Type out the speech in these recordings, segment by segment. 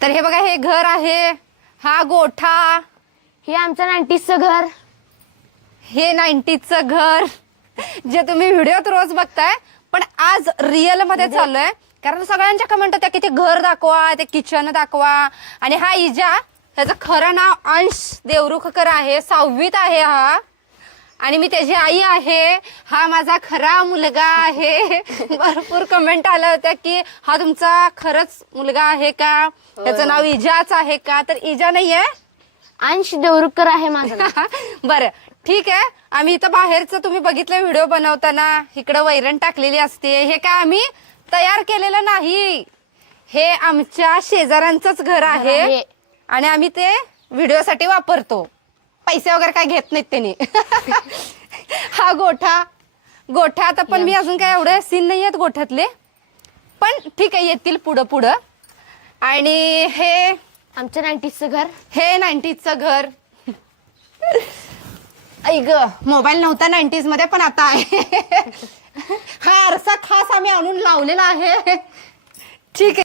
तर हे बघा, हे घर आहे, हा गोठा, हे आमचं 90चं घर. हे 90चं घर जे तुम्ही व्हिडिओत रोज बघताय, पण आज रिअल मध्ये चाललोय. कारण सगळ्यांच्या कमेंट होत्या की ते घर दाखवा, ते किचन दाखवा. आणि हा इजा, ह्याचं खरं नाव अंश देवरुखकर आहे, 6वीत आहे हा, आणि मी त्याची आई आहे. हा माझा खरा मुलगा आहे. भरपूर कमेंट आल्या होत्या की हा तुमचा खरंच मुलगा आहे का, त्याचं नाव इजाच आहे का. तर इजा नाहीये, अंश देवरुखकर आहे माझं नाव. बरं ठीक आहे. आम्ही इथं बाहेरचं तुम्ही बघितलं व्हिडिओ बनवताना, इकडं वैरण टाकलेली असते. हे काय आम्ही तयार केलेलं नाही, हे आमच्या शेजाऱ्यांचंच घर आहे आणि आम्ही ते व्हिडिओसाठी वापरतो. पैसे वगैरे काय घेत नाहीत त्यांनी. हा गोठा आता पण मी अजून काय एवढे सीन नाही आहेत गोठ्यातले, पण ठीक आहे, येतील पुढं पुढं. आणि हे आमचं 90चं घर. हे 90चं घर. ऐक, मोबाईल नव्हता 90s मध्ये, पण आता आहे. हा आरसा खास आम्ही आणून लावलेला आहे. ठीक आहे.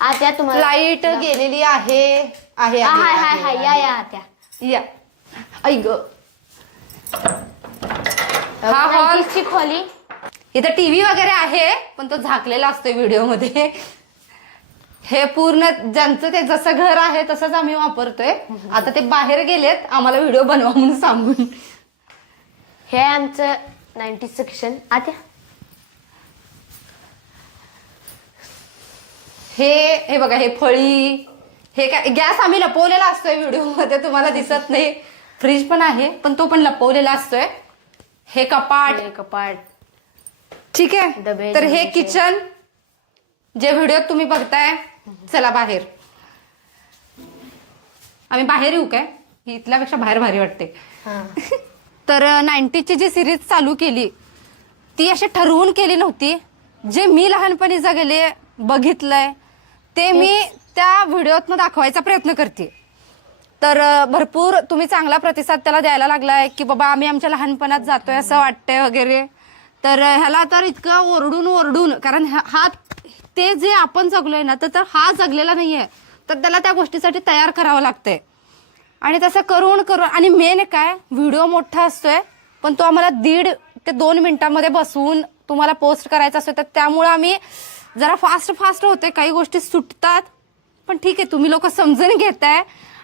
आत्या तुम्हाला लाईट गेलेली आहे. आहे हाय हाय हाय, या आत्या. या. ऐक, हा हॉल, 90ची खोली. इथं टीव्ही वगैरे आहे, पण तो झाकलेला असतोय व्हिडिओ मध्ये. हे पूर्ण ज्यांचं ते जसं घर आहे तसंच आम्ही वापरतोय. आता ते बाहेर गेलेत आम्हाला व्हिडिओ बनवा म्हणून सांगून. हे आमचं 90चं किचन. आत्या हे बघा, हे फळी, हे काय गॅस आम्ही लपवलेला असतोय व्हिडिओ मध्ये, तुम्हाला दिसत नाही. फ्रीज पण आहे, पण तो पण लपवलेला असतोय. हे कपाट. ठीक आहे. डबे, तर हे किचन जे व्हिडिओत तुम्ही बघताय. चला बाहेर, आम्ही बाहेर येऊ काय, इथल्यापेक्षा बाहेर भारी वाटते. तर 90ची जी सिरीज चालू केली ती अशी ठरवून केली नव्हती. जे मी लहानपणी जगले बघितलंय ते मी त्या व्हिडिओतनं दाखवायचा प्रयत्न करते. तर भरपूर तुम्ही चांगला प्रतिसाद त्याला द्यायला लागलाय की बाबा आम्ही आमच्या लहानपणात जातोय असं वाटतंय वगैरे. तर ह्याला तर इतकं ओरडून, कारण हा ते जे आपण जगलोय ना, तर हा जगलेला नाहीये, तर त्याला त्या गोष्टीसाठी तयार करावं लागतंय. आणि तसं करून आणि मेन काय, व्हिडिओ मोठा असतोय, पण तो आम्हाला 1.5 ते 2 मिनिटांमध्ये बसवून तुम्हाला पोस्ट करायचा असतोय. तर त्यामुळे आम्ही जरा फास्ट होते, काही गोष्टी सुटतात, पण ठीक आहे, तुम्ही लोक समजून घेताय.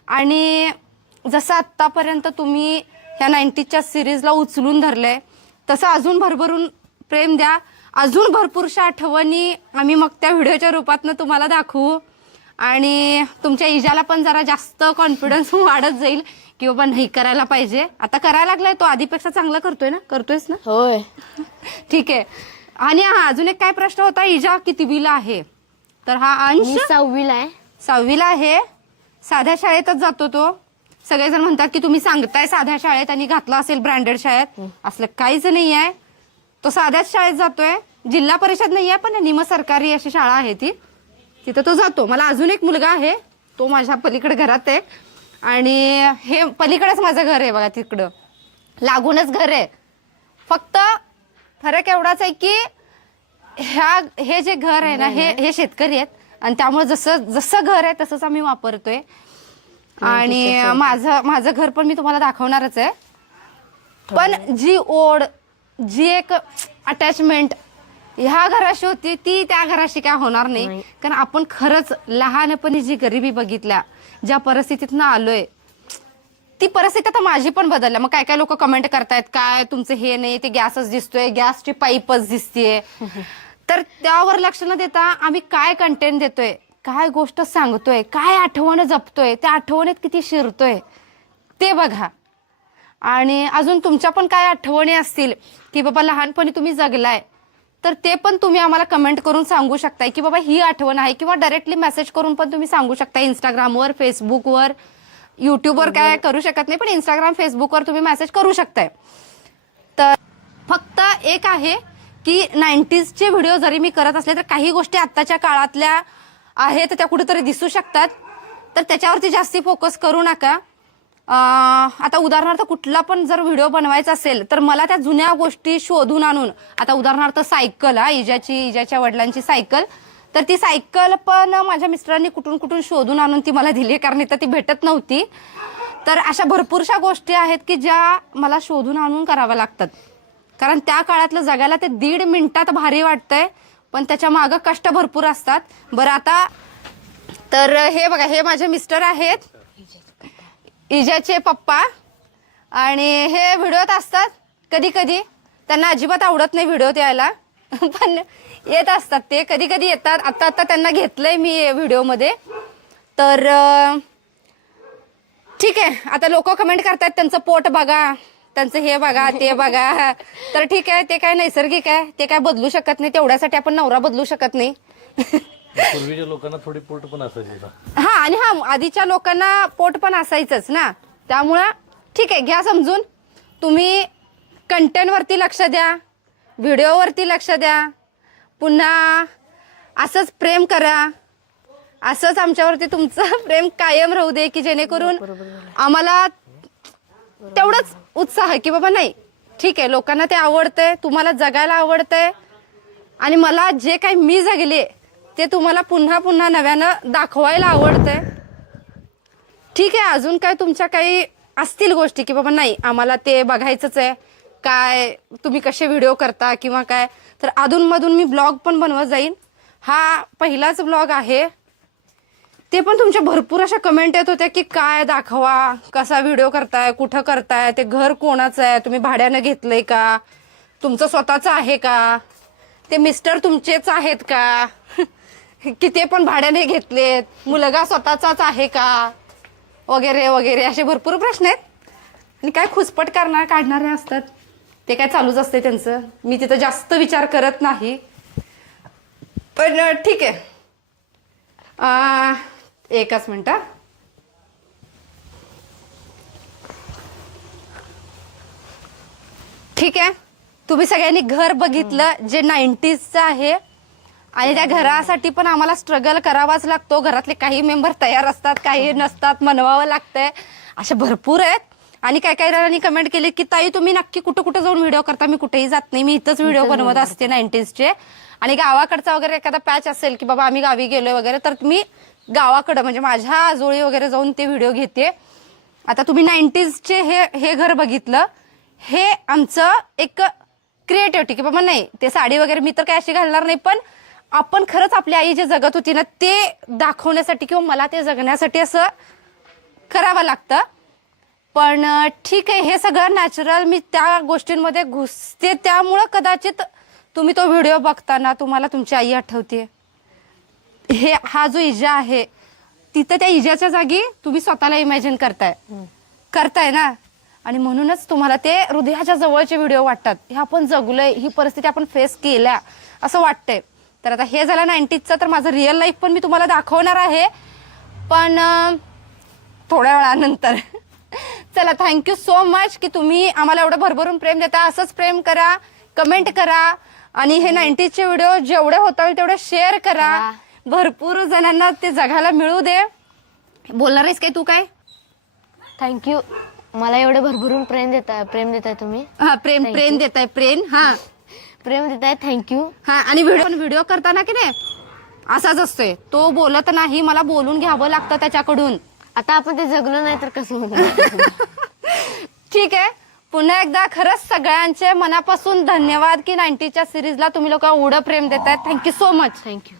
आणि जसं आत्तापर्यंत तुम्ही ह्या 90च्या सिरीजला उचलून धरलंय, तसं अजून भरभरून प्रेम द्या. अजून भरपूरशा आठवणी आम्ही मग त्या व्हिडिओच्या रूपातनं तुम्हाला दाखवू. आणि तुमच्या इजाला पण जरा जास्त कॉन्फिडन्स वाढत जाईल की बाबा नाही, करायला पाहिजे. आता करायला लागलाय तो, आधीपेक्षा चांगला करतोयस ना. होय. ठीक आहे. आणि हा अजून एक काय प्रश्न होता, इजा कितवीला आहे. तर हा अंश 6वीला आहे. 6वीला आहे. साध्या शाळेतच जातो तो. सगळेजण म्हणतात की तुम्ही सांगताय साध्या शाळेत आणि घातला असेल ब्रँडेड शाळेत. असलं काहीच नाही आहे, तो साध्याच शाळेत जातोय. जिल्हा परिषद नाही आहे, पण निम सरकारी अशी शाळा आहे ती, तिथं तो जातो. मला अजून एक मुलगा आहे, तो माझ्या पलीकडे घरात आहे. आणि हे पलीकडेच माझं घर आहे बघा, तिकडं लागूनच घर आहे. फक्त फरक एवढाच आहे की हे जे घर आहे ना, हे शेतकरी आहेत, आणि त्यामुळे जसं घर आहे तसंच आम्ही वापरतोय. आणि माझं घर पण मी तुम्हाला दाखवणारच आहे. पण जी ओढ, जी एक अटॅचमेंट ह्या घराशी होती ती त्या घराशी काय होणार नाही. कारण आपण खरंच लहानपणी जी गरिबी बघितल्या, ज्या परिस्थितीतनं आलोय, ती परिस्थिती आता माझी पण बदलल्या. मग काय लोक कमेंट करतायत, काय तुमचं हे नाही, ते गॅसच दिसतोय, गॅसची पाईपच दिसतेय. तर त्यावर लक्ष न देता आम्ही काय कंटेंट देतोय, काय गोष्ट सांगतोय, काय आठवण जपतोय, त्या आठवणीत किती शिरतोय ते बघा. आणि अजून तुमच्या पण काय आठवणी असतील की बाबा लहानपणी तुम्ही जगलाय, तर ते पण तुम्ही आम्हाला कमेंट करून सांगू शकताय की बाबा ही आठवण आहे. किंवा डायरेक्टली मेसेज करून पण तुम्ही सांगू शकता. इंस्टाग्रामवर, फेसबुकवर, युट्यूबवर काय करू शकत नाही, पण इंस्टाग्राम, फेसबुकवर तुम्ही मेसेज करू शकताय. तर फक्त एक आहे की 90sचे व्हिडिओ जरी मी करत असले तर काही गोष्टी आत्ताच्या काळातल्या आहेत, त्या कुठेतरी दिसू शकतात. तर त्याच्यावरती जास्ती फोकस करू नका. आता उदाहरणार्थ कुठला पण जर व्हिडिओ बनवायचा असेल तर मला त्या जुन्या गोष्टी शोधून आणून, आता उदाहरणार्थ सायकल, इजाच्या वडिलांची सायकल, तर ती सायकल पण माझ्या मिस्टरांनी कुठून कुठून शोधून आणून ती मला दिली, कारण इथं ती भेटत नव्हती. तर अशा भरपूरशा गोष्टी आहेत की ज्या मला शोधून आणून कराव्या लागतात, कारण त्या काळातलं जगायला ते 1.5 मिनिटात भारी वाटतंय, पण त्याच्या मागं कष्ट भरपूर असतात. बरं आता तर हे बघा, हे माझे मिस्टर आहेत, इजाचे पप्पा, आणि हे व्हिडिओत असतात कधी कधी. त्यांना अजिबात आवडत नाही व्हिडिओत यायला, पण येत असतात ते कधी कधी येतात. आता त्यांना घेतलंय मी व्हिडिओमध्ये. तर ठीक आहे, आता लोक कमेंट करतात त्यांचं पोट बघा, त्यांचं हे बघा, ते बघा. तर ठीक आहे, ते काय नैसर्गिक आहे, ते काय बदलू शकत नाही. तेवढ्यासाठी आपण नवरा बदलू शकत नाही. पूर्वीच्या लोकांना थोडी पोट पण असायची ना. हा, आणि आधीच्या लोकांना पोट पण असायचंच ना, त्यामुळं ठीक आहे, घ्या समजून. तुम्ही कंटेंटवरती लक्ष द्या, व्हिडिओवरती लक्ष द्या, पुन्हा असंच प्रेम करा, असंच आमच्यावरती तुमचं प्रेम कायम राहू दे, की जेणेकरून आम्हाला तेवढंच उत्साह की बाबा नाही ठीक आहे, लोकांना ते आवडतंय, तुम्हाला जगायला आवडतंय, आणि मला जे काही मी जगले ते तुम्हाला पुन्हा पुन्हा नव्यानं दाखवायला आवडतंय. ठीक आहे, अजून काय तुमच्या काही असतील गोष्टी की बाबा नाही आम्हाला ते बघायचंच आहे, काय तुम्ही कसे व्हिडिओ करता किंवा काय, तर अधूनमधून मी ब्लॉग पण बनवत जाईन. हा पहिलाच ब्लॉग आहे. ते पण तुमच्या भरपूर अशा कमेंट येत होत्या की काय दाखवा, कसा व्हिडिओ करताय, कुठं करताय, ते घर कोणाचं आहे, तुम्ही भाड्यानं घेतलंय का, तुमचं स्वतःचं आहे का, ते मिस्टर तुमचेच आहेत का, की ते पण भाड्याने घेतलेत, मुलगा स्वतःचाच आहे का, वगैरे वगैरे असे भरपूर प्रश्न आहेत. आणि काय खुसपट काढणारे असतात, ते काय चालूच असते त्यांचं. मी तिथं जास्त विचार करत नाही. पण ठीक आहे, एकच मिनिट. ठीक आहे, तुम्ही सगळ्यांनी घर बघितलं जे 90sचं आहे, आणि त्या घरासाठी पण आम्हाला स्ट्रगल करावाच लागतो. घरातले काही मेंबर तयार असतात, काही नसतात, मनवावं लागतंय, असे भरपूर आहेत. आणि काही काही जणांनी कमेंट केली की ताई तुम्ही नक्की कुठं कुठं जाऊन व्हिडिओ करता. मी कुठेही जात नाही, मी इथंच व्हिडिओ बनवत असते 90sचे. आणि गावाकडचा वगैरे एखादा पॅच असेल की बाबा आम्ही गावी गेलोय वगैरे, तर मी गावाकडं म्हणजे माझ्या आजोळी वगैरे जाऊन ते व्हिडिओ घेते. आता तुम्ही 90sचे हे घर बघितलं, हे आमचं एक क्रिएटिव्हिटी की बाबा नाही ते साडी वगैरे मी तर काय अशी घालणार नाही, पण आपण खरंच आपली आई जे जगत होती ना ते दाखवण्यासाठी किंवा मला ते जगण्यासाठी असं करावं लागतं. पण ठीक आहे, हे सगळं नॅचरल, मी त्या गोष्टींमध्ये घुसते, त्यामुळं कदाचित तुम्ही तो व्हिडिओ बघताना तुम्हाला तुमची आई आठवते. हा जो इजा आहे तिथं त्या इजाच्या जागी तुम्ही स्वतःला इमॅजिन करताय ना, आणि म्हणूनच तुम्हाला ते हृदयाच्या जवळचे व्हिडिओ वाटतात. हे आपण जगलोय, ही परिस्थिती आपण फेस केल्या असं वाटतंय. तर आता हे झालं 90sचं, तर माझं रिअल लाईफ पण मी तुम्हाला दाखवणार आहे, पण थोड्या वेळानंतर. चला, थँक्यू सो मच की तुम्ही आम्हाला एवढं भरभरून प्रेम देता. असंच प्रेम करा, कमेंट करा, आणि हे 90sचे व्हिडिओ जेवढे होता येईल तेवढे शेअर करा, भरपूर जणांना ते जगायला मिळू दे. बोलणार आहेस काय तू? काय थँक्यू, मला एवढं भरभरून प्रेम देताय तुम्ही. हा, प्रेम देताय, प्रेम देताय, थँक्यू. हा, आणि व्हिडिओ करताना की नाही असाच असतोय, तो बोलत नाही, मला बोलून घ्यावं लागतं त्याच्याकडून. आता आपण ते जगलो नाही तर कसं होतं. ठीक आहे, पुन्हा एकदा खरंच सगळ्यांचे मनापासून धन्यवाद की 90sच्या सिरीजला तुम्ही लोक एवढं प्रेम देताय. Thank you so much. थँक्यू.